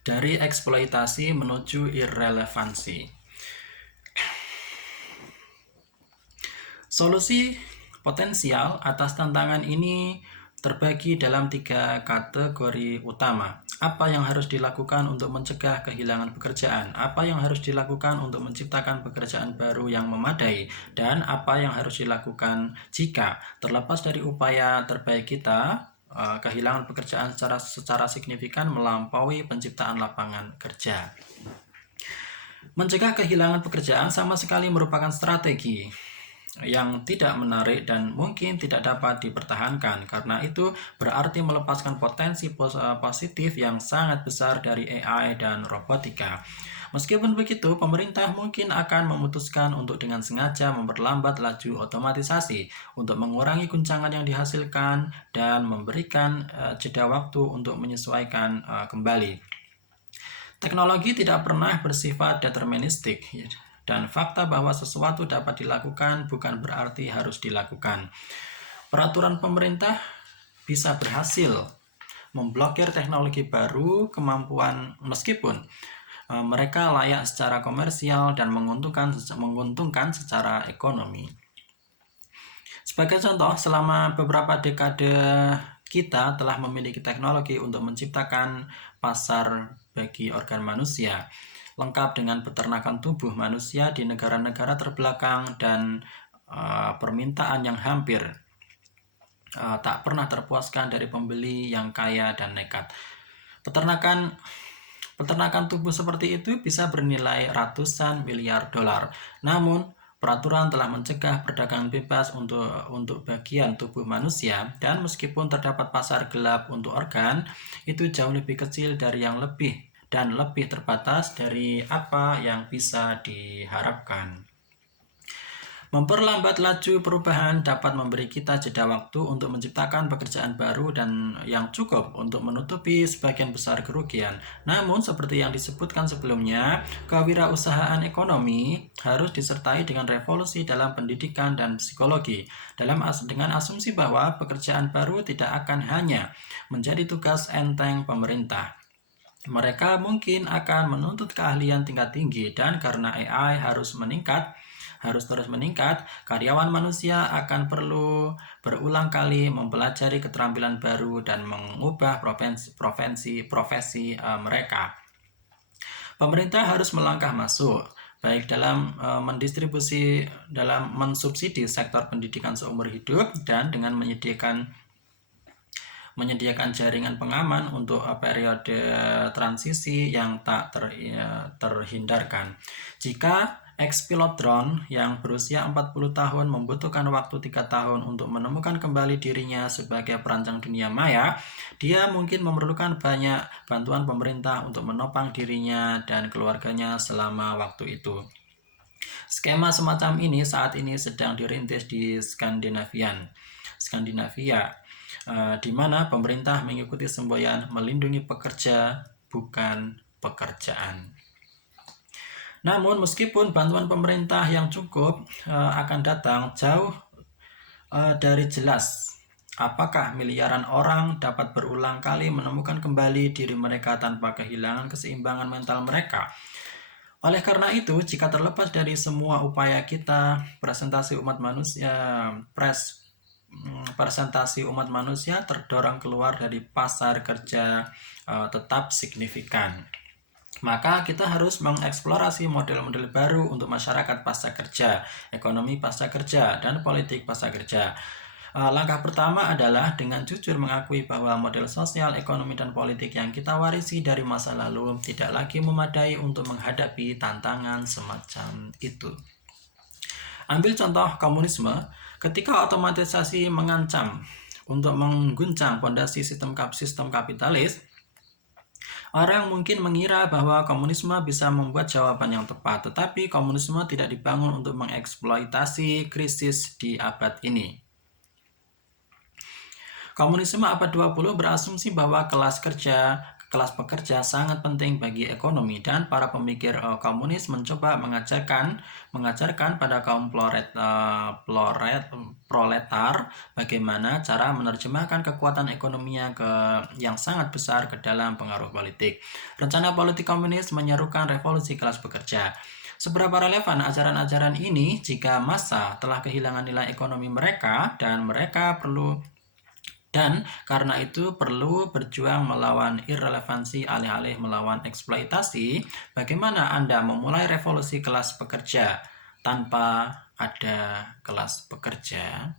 Dari eksploitasi menuju irrelevansi. Solusi potensial atas tantangan ini terbagi dalam 3 kategori utama. Apa yang harus dilakukan untuk mencegah kehilangan pekerjaan? Apa yang harus dilakukan untuk menciptakan pekerjaan baru yang memadai? Dan apa yang harus dilakukan jika terlepas dari upaya terbaik kita, kehilangan pekerjaan secara signifikan melampaui penciptaan lapangan kerja. Mencegah kehilangan pekerjaan sama sekali merupakan strategi yang tidak menarik dan mungkin tidak dapat dipertahankan, karena itu berarti melepaskan potensi positif yang sangat besar dari AI dan robotika. Meskipun begitu, pemerintah mungkin akan memutuskan untuk dengan sengaja memperlambat laju otomatisasi untuk mengurangi guncangan yang dihasilkan dan memberikan jeda waktu untuk menyesuaikan kembali. Teknologi tidak pernah bersifat deterministik, dan fakta bahwa sesuatu dapat dilakukan bukan berarti harus dilakukan. Peraturan pemerintah bisa berhasil memblokir teknologi baru kemampuan meskipun mereka layak secara komersial dan menguntungkan secara ekonomi. Sebagai contoh, selama beberapa dekade kita telah memiliki teknologi untuk menciptakan pasar bagi organ manusia, lengkap dengan peternakan tubuh manusia di negara-negara terbelakang dan permintaan yang hampir tak pernah terpuaskan dari pembeli yang kaya dan nekat. Peternakan tubuh seperti itu bisa bernilai ratusan miliar dolar. Namun, peraturan telah mencegah perdagangan bebas untuk bagian tubuh manusia, dan meskipun terdapat pasar gelap untuk organ, itu jauh lebih kecil dari yang lebih terbatas dari apa yang bisa diharapkan. Memperlambat laju perubahan dapat memberi kita jeda waktu untuk menciptakan pekerjaan baru dan yang cukup untuk menutupi sebagian besar kerugian. Namun, seperti yang disebutkan sebelumnya, kewirausahaan ekonomi harus disertai dengan revolusi dalam pendidikan dan psikologi, dengan asumsi bahwa pekerjaan baru tidak akan hanya menjadi tugas enteng pemerintah. Mereka mungkin akan menuntut keahlian tingkat tinggi, dan karena AI harus terus meningkat, karyawan manusia akan perlu berulang kali mempelajari keterampilan baru dan mengubah profesi mereka. Pemerintah harus melangkah masuk, baik dalam mensubsidi sektor pendidikan seumur hidup dan dengan menyediakan jaringan pengaman untuk periode transisi yang tak terhindarkan. Jika ex-pilot drone yang berusia 40 tahun membutuhkan waktu 3 tahun untuk menemukan kembali dirinya sebagai perancang dunia maya, dia mungkin memerlukan banyak bantuan pemerintah untuk menopang dirinya dan keluarganya selama waktu itu. Skema semacam ini saat ini sedang dirintis di Skandinavia, di mana pemerintah mengikuti semboyan melindungi pekerja, bukan pekerjaan. Namun, meskipun bantuan pemerintah yang cukup akan datang jauh dari jelas apakah miliaran orang dapat berulang kali menemukan kembali diri mereka tanpa kehilangan keseimbangan mental mereka. Oleh karena itu, jika terlepas dari semua upaya kita, presentasi umat manusia terdorong keluar dari pasar kerja tetap signifikan. Maka kita harus mengeksplorasi model-model baru untuk masyarakat pasca kerja, ekonomi pasca kerja, dan politik pasca kerja. Langkah pertama adalah dengan jujur mengakui bahwa model sosial, ekonomi, dan politik yang kita warisi dari masa lalu tidak lagi memadai untuk menghadapi tantangan semacam itu. Ambil contoh komunisme, ketika otomatisasi mengancam untuk mengguncang fondasi sistem kapitalis, orang mungkin mengira bahwa komunisme bisa membuat jawaban yang tepat, tetapi komunisme tidak dibangun untuk mengeksploitasi krisis di abad ini. Komunisme abad 20 berasumsi bahwa kelas kerja kelas pekerja sangat penting bagi ekonomi, dan para pemikir komunis mencoba mengajarkan pada kaum proletar bagaimana cara menerjemahkan kekuatan ekonominya yang sangat besar ke dalam pengaruh politik. Rencana politik komunis menyerukan revolusi kelas pekerja. Seberapa relevan ajaran-ajaran ini jika massa telah kehilangan nilai ekonomi mereka dan karena itu perlu berjuang melawan irrelevansi alih-alih melawan eksploitasi? Bagaimana Anda memulai revolusi kelas pekerja tanpa ada kelas pekerja?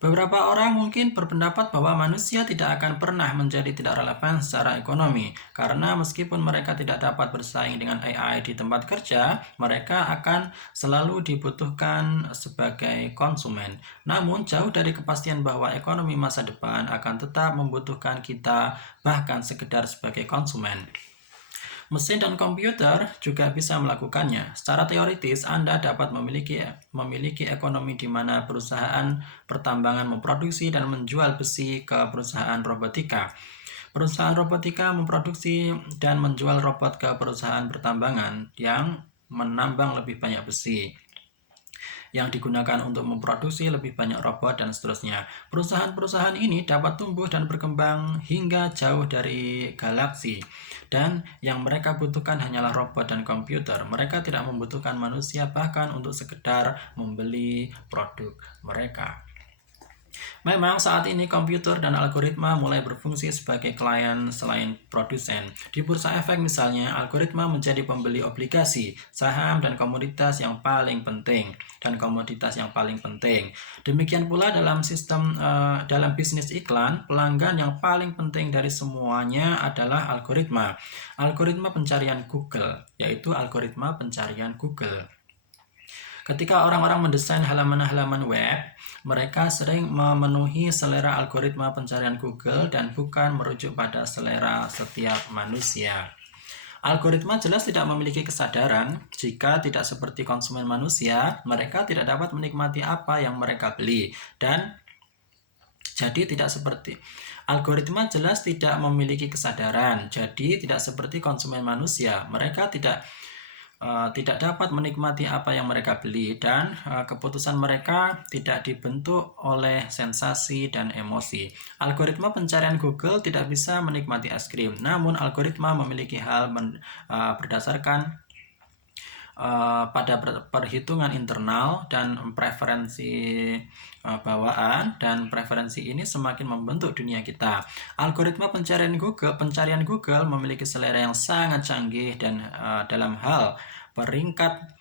Beberapa orang mungkin berpendapat bahwa manusia tidak akan pernah menjadi tidak relevan secara ekonomi, karena meskipun mereka tidak dapat bersaing dengan AI di tempat kerja, mereka akan selalu dibutuhkan sebagai konsumen. Namun, jauh dari kepastian bahwa ekonomi masa depan akan tetap membutuhkan kita, bahkan sekedar sebagai konsumen. Mesin dan komputer juga bisa melakukannya. Secara teoritis, Anda dapat memiliki ekonomi di mana perusahaan pertambangan memproduksi dan menjual besi ke perusahaan robotika. Perusahaan robotika memproduksi dan menjual robot ke perusahaan pertambangan yang menambang lebih banyak besi, yang digunakan untuk memproduksi lebih banyak robot, dan seterusnya. Perusahaan-perusahaan ini dapat tumbuh dan berkembang hingga jauh dari galaksi, dan yang mereka butuhkan hanyalah robot dan komputer. Mereka tidak membutuhkan manusia bahkan untuk sekedar membeli produk mereka. Memang saat ini komputer dan algoritma mulai berfungsi sebagai klien selain produsen. Di bursa efek misalnya, algoritma menjadi pembeli obligasi, saham, dan komoditas yang paling penting. Demikian pula dalam bisnis iklan, pelanggan yang paling penting dari semuanya adalah algoritma. Algoritma pencarian Google, yaitu algoritma pencarian Google. Ketika orang-orang mendesain halaman-halaman web, mereka sering memenuhi selera algoritma pencarian Google dan bukan merujuk pada selera setiap manusia. Algoritma jelas tidak memiliki kesadaran. Jika tidak seperti konsumen manusia, mereka tidak dapat menikmati apa yang mereka beli. Dan jadi algoritma jelas tidak memiliki kesadaran. Jadi tidak seperti konsumen manusia. Mereka tidak dapat menikmati apa yang mereka beli, dan keputusan mereka tidak dibentuk oleh sensasi dan emosi. Algoritma pencarian Google tidak bisa menikmati es krim, namun algoritma memiliki hal berdasarkan pada perhitungan internal dan preferensi bawaan, dan preferensi ini semakin membentuk dunia kita. Algoritma pencarian Google memiliki selera yang sangat canggih dan dalam hal peringkat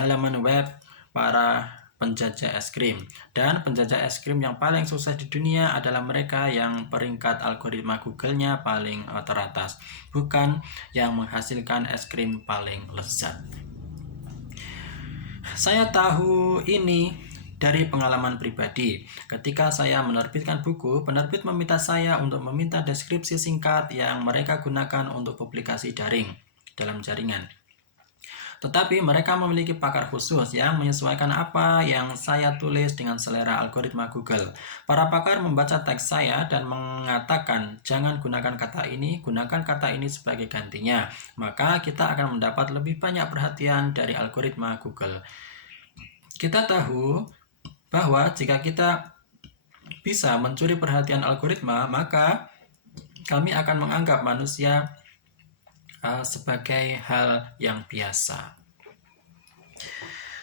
halaman web para penjajah es krim. Dan penjajah es krim yang paling sukses di dunia adalah mereka yang peringkat algoritma Google-nya paling teratas, bukan yang menghasilkan es krim paling lezat. Saya tahu ini dari pengalaman pribadi. Ketika saya menerbitkan buku, penerbit meminta saya untuk meminta deskripsi singkat yang mereka gunakan untuk publikasi dalam jaringan. Tetapi mereka memiliki pakar khusus yang menyesuaikan apa yang saya tulis dengan selera algoritma Google. Para pakar membaca teks saya dan mengatakan, jangan gunakan kata ini, gunakan kata ini sebagai gantinya. Maka kita akan mendapat lebih banyak perhatian dari algoritma Google. Kita tahu bahwa jika kita bisa mencuri perhatian algoritma, maka kami akan menganggap manusia sebagai hal yang biasa.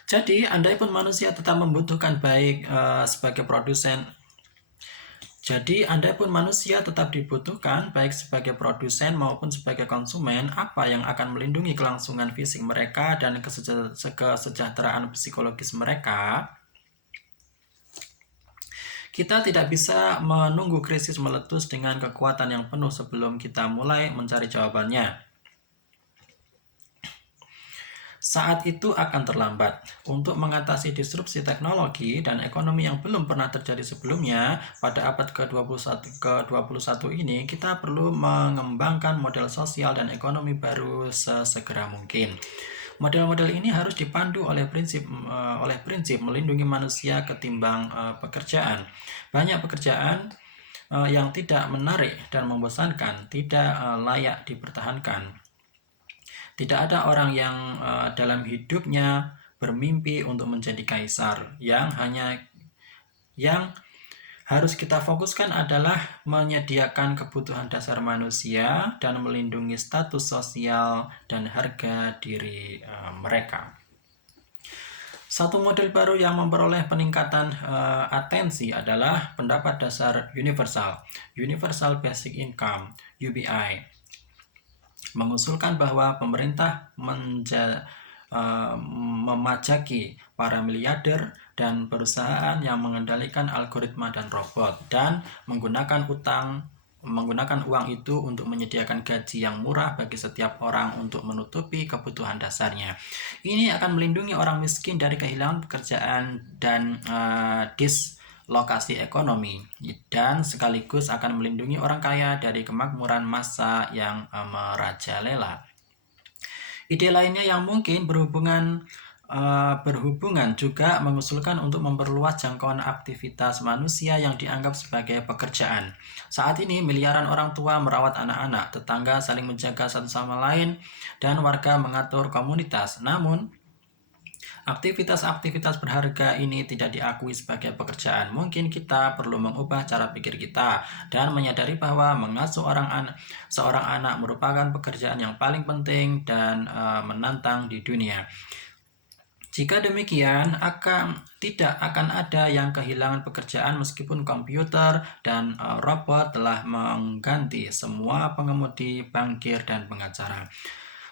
Jadi, andaipun manusia tetap membutuhkan sebagai produsen. Jadi, andai pun manusia tetap dibutuhkan baik sebagai produsen maupun sebagai konsumen, apa yang akan melindungi kelangsungan fisik mereka dan kesejahteraan psikologis mereka? Kita tidak bisa menunggu krisis meletus dengan kekuatan yang penuh sebelum kita mulai mencari jawabannya. Saat itu akan terlambat. Untuk mengatasi disrupsi teknologi dan ekonomi yang belum pernah terjadi sebelumnya, pada abad ke-21 ini, kita perlu mengembangkan model sosial dan ekonomi baru sesegera mungkin. Model-model ini harus dipandu oleh prinsip melindungi manusia ketimbang pekerjaan. Banyak pekerjaan yang tidak menarik dan membosankan, tidak layak dipertahankan. Tidak ada orang yang dalam hidupnya bermimpi untuk menjadi kaisar. Yang harus kita fokuskan adalah menyediakan kebutuhan dasar manusia dan melindungi status sosial dan harga diri mereka. Satu model baru yang memperoleh peningkatan atensi adalah pendapat dasar universal, Universal Basic Income, UBI, mengusulkan bahwa pemerintah memajaki para miliarder dan perusahaan yang mengendalikan algoritma dan robot dan menggunakan uang itu untuk menyediakan gaji yang murah bagi setiap orang untuk menutupi kebutuhan dasarnya. Ini akan melindungi orang miskin dari kehilangan pekerjaan dan dislokasi ekonomi, dan sekaligus akan melindungi orang kaya dari kemakmuran massa yang merajalela. Ide lainnya yang mungkin berhubungan juga mengusulkan untuk memperluas jangkauan aktivitas manusia yang dianggap sebagai pekerjaan. Saat ini miliaran orang tua merawat anak-anak, tetangga saling menjaga satu sama lain, dan warga mengatur komunitas. Namun, aktivitas-aktivitas berharga ini tidak diakui sebagai pekerjaan. Mungkin kita perlu mengubah cara pikir kita dan menyadari bahwa mengasuh seorang anak merupakan pekerjaan yang paling penting dan menantang di dunia. Jika demikian, tidak akan ada yang kehilangan pekerjaan meskipun komputer dan robot telah mengganti semua pengemudi, bankir, dan pengacara.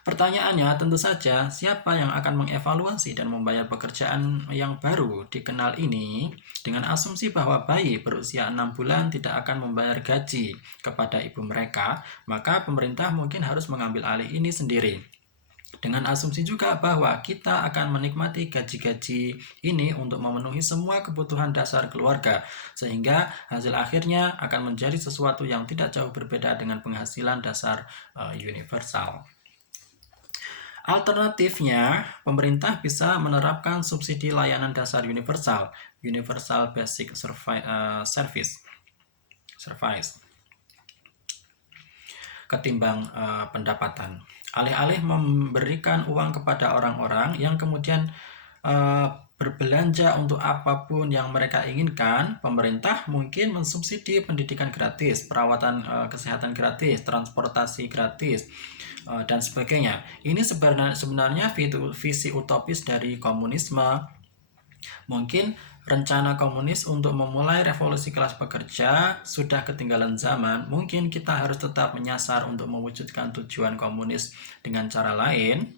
Pertanyaannya tentu saja, siapa yang akan mengevaluasi dan membayar pekerjaan yang baru dikenal ini? Dengan asumsi bahwa bayi berusia 6 bulan tidak akan membayar gaji kepada ibu mereka, maka pemerintah mungkin harus mengambil alih ini sendiri. Dengan asumsi juga bahwa kita akan menikmati gaji-gaji ini untuk memenuhi semua kebutuhan dasar keluarga, sehingga hasil akhirnya akan menjadi sesuatu yang tidak jauh berbeda dengan penghasilan dasar universal. Alternatifnya, pemerintah bisa menerapkan subsidi layanan dasar universal, Universal Basic Service, ketimbang pendapatan. Alih-alih memberikan uang kepada orang-orang yang kemudian berbelanja untuk apapun yang mereka inginkan, pemerintah mungkin mensubsidi pendidikan gratis, perawatan kesehatan gratis, transportasi gratis, dan sebagainya. Ini sebenarnya visi utopis dari komunisme. Mungkin rencana komunis untuk memulai revolusi kelas pekerja sudah ketinggalan zaman. Mungkin kita harus tetap menyasar untuk mewujudkan tujuan komunis dengan cara lain.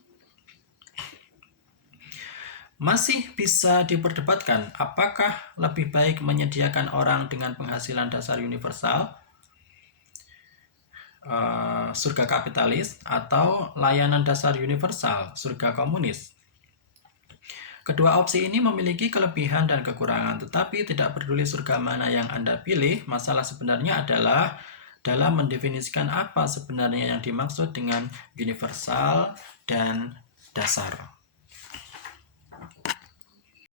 Masih bisa diperdebatkan apakah lebih baik menyediakan orang dengan penghasilan dasar universal, surga kapitalis, atau layanan dasar universal, surga komunis. Kedua opsi ini memiliki kelebihan dan kekurangan, tetapi tidak peduli surga mana yang Anda pilih, masalah sebenarnya adalah dalam mendefinisikan apa sebenarnya yang dimaksud dengan universal dan dasar.